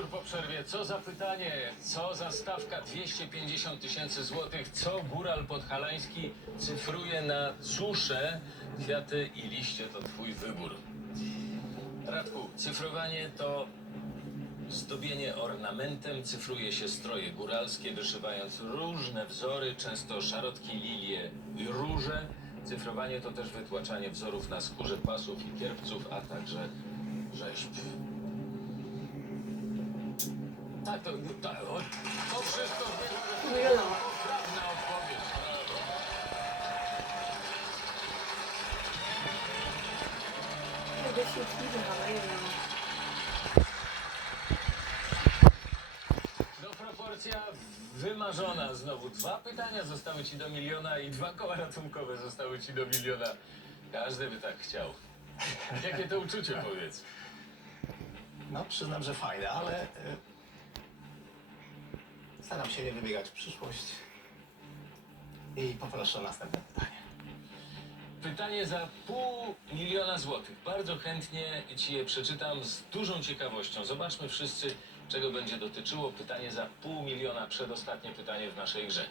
wieczór po przerwie. Co za pytanie, co za stawka 250 tysięcy złotych, co góral podhalański cyfruje na susze, kwiaty i liście to twój wybór. Radku, cyfrowanie to zdobienie ornamentem, cyfruje się stroje góralskie, wyszywając różne wzory, często szarotki, lilie i róże. Cyfrowanie to też wytłaczanie wzorów na skórze pasów i kierpców, a także rzeźb. Tak, to, tak, o, to wszystko odpowiedź. No proporcja wymarzona znowu. Dwa pytania zostały ci do miliona i dwa koła ratunkowe zostały ci do miliona. Każdy by tak chciał. Jakie to uczucie, powiedz? No, przyznam, że fajne, ale y, staram się nie wybiegać w przyszłość. I poproszę o następne pytanie. Pytanie za pół miliona złotych. Bardzo chętnie ci je przeczytam z dużą ciekawością. Zobaczmy wszyscy, czego będzie dotyczyło. Pytanie za pół miliona, przedostatnie pytanie w naszej grze.